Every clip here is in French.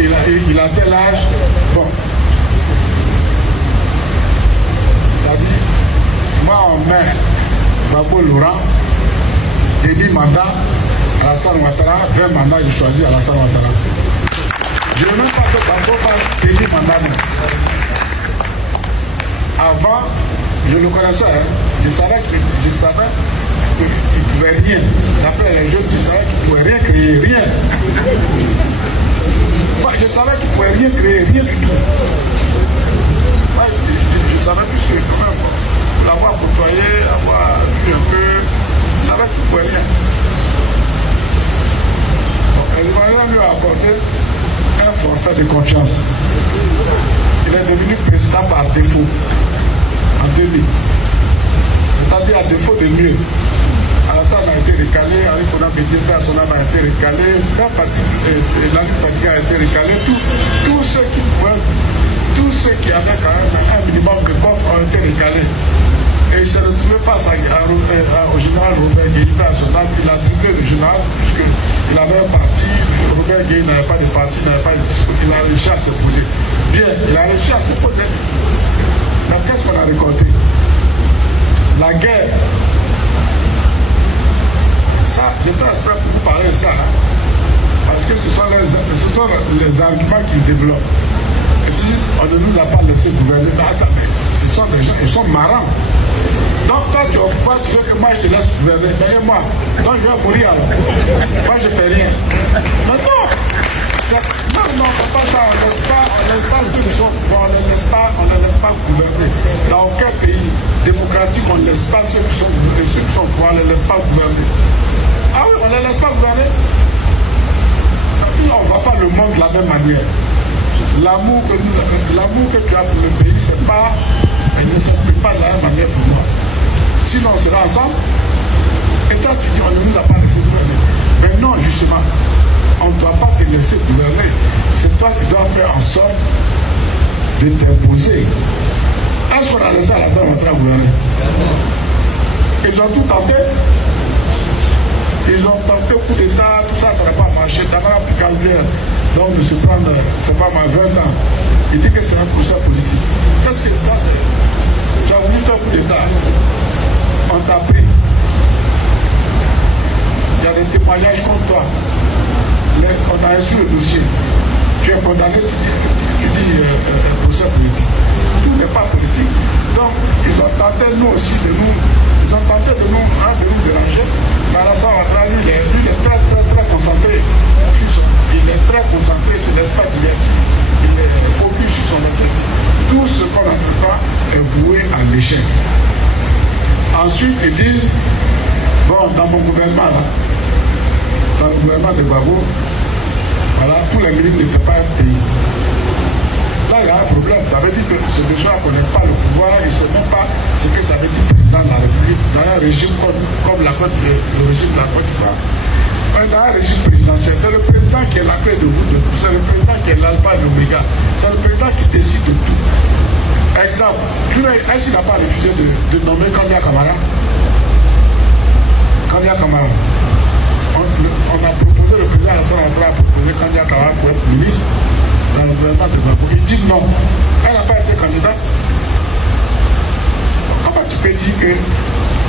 il a tel âge. Bon. C'est-à-dire, moi en main, Gbagbo Laurent, début mandat, Alassane Ouattara, 20 mandats, il choisit Alassane Ouattara. Je ne veux même pas que Gbagbo fasse début mandat. Avant, je le connaissais, hein. Je savais qu'il ne pouvait rien. D'après les jeunes, je savais qu'il ne pouvait rien créer, rien. Moi, je savais qu'il ne pouvait rien créer, rien du tout. Moi, je savais plus que quand même, l'avoir côtoyé, avoir vu un peu, je savais qu'il ne pouvait rien. Donc, il m'a mieux apporté un forfait de confiance. Il est devenu président par défaut en 2000. C'est-à-dire à défaut de mieux. Alassane a été recalé, Henri Konan Bédié à son âme a été recalé, Lali Fadiga a été recalé, tous ceux qui avaient quand même un minimum de coffre ont été recalés. Et il ne s'est retrouvé face au général Robert Gueye à son âme, il a doublé le général, puisqu'il avait un parti, Robert Gueye n'avait pas de parti, n'avait pas de discours, il a réussi à s'imposer. Bien, il a réussi à s'imposer. Mais qu'est-ce qu'on a récolté? La guerre. Ça, je fais exprès pour vous parler de ça. Hein, parce que ce sont les arguments qu'ils développent. Et tu dis, on ne nous a pas laissé gouverner. Mais attends, mais ce sont des gens, ils sont marrants. Donc quand tu es au pouvoir, tu veux que moi je te laisse gouverner. Mais moi, donc je vais mourir alors. Moi je ne fais rien. Mais non, non, c'est pas ça. On ne laisse pas ceux qui sont au pouvoir, on ne laisse pas gouverner. Dans aucun pays démocratique, on ne laisse pas ceux qui sont au pouvoir, on ne les laisse pas gouverner. Ah oui, on ne les laisse pas gouverner. On ne voit pas le monde de la même manière. L'amour que tu as pour le pays, ne s'explique pas de la même manière pour moi. Sinon, on sera ensemble. Et toi, tu dis, on ne nous a pas laissé gouverner. Mais non, justement, on ne doit pas te laisser gouverner. C'est toi qui dois faire en sorte de t'imposer. Est-ce qu'on a laissé Alassane Ouattara gouverner? Ils ont tout tenté. Ils ont tenté coup d'État, tout ça, ça n'a pas marché. Damara Picardien, donc de se prendre, c'est pas mal, 20 ans. Il dit que c'est un procès politique. Qu'est-ce que ça c'est? Tu as voulu faire coup d'État. On t'a pris. Il y a des témoignages contre toi. Mais on a reçu le dossier. Tu es condamné, tu dis procès politique. Tout n'est pas politique. Donc, ils ont tenté nous aussi de nous déranger. Mais Alassane Ouattara, lui, il est très concentré. Il est très concentré sur l'espace diverti. Il est focus sur son objectif. Tout ce qu'on n'entreprend est voué à l'échec. Ensuite, ils disent, bon, dans mon gouvernement, là, dans le gouvernement de Gbagbo, voilà, tous les ministres n'étaient pas FPI. Là, il y a un problème. Ça veut dire que ce gens ne connaît pas le pouvoir, il ne sait même pas ce que ça veut dire président de la République dans un régime comme le régime de la Côte d'Ivoire. Dans un régime présidentiel, c'est le président qui est la clé de voûte de tout. C'est le président qui est l'alpha et l'oméga. C'est le président qui décide de tout. Exemple, est-ce qu'il n'a pas refusé de nommer Kanya Kamara? Kanya Kamara. On a proposé, le président Alassane Ouattara a proposé Kanya Kamara pour être ministre dans le gouvernement de Gbagbo. Il dit non. Elle n'a pas été candidate. Comment tu peux dire que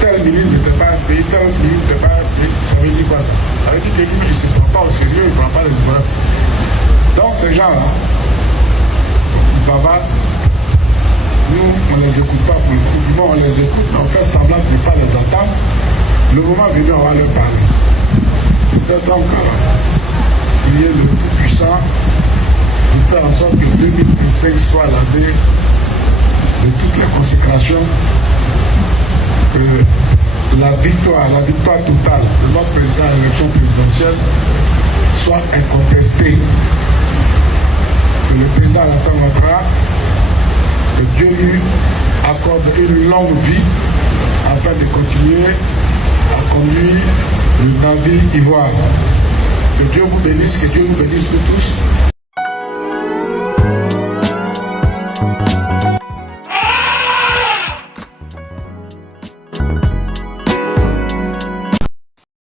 tel ministre n'était pas un pays, tel ministre n'était pas un pays? Ça veut dire quoi ça? Ça veut dire que lui, il ne se prend pas au sérieux, il ne prend pas les Ivoiriens. Donc ces gens-là, ils bavardent. Nous, on ne les écoute pas pour le coup. Du moins, on les écoute, mais on fait semblant de ne pas les attendre. Le moment venu, on va leur parler. Donc, il y a le tout puissant de faire en sorte que 2025 soit l'année de toutes les consécrations, que la victoire totale de notre président à l'élection présidentielle soit incontestée. Que le président Alassane Ouattara, que Dieu lui accorde une longue vie afin de continuer à conduire le navire ivoire. Que Dieu vous bénisse, que Dieu nous bénisse nous tous.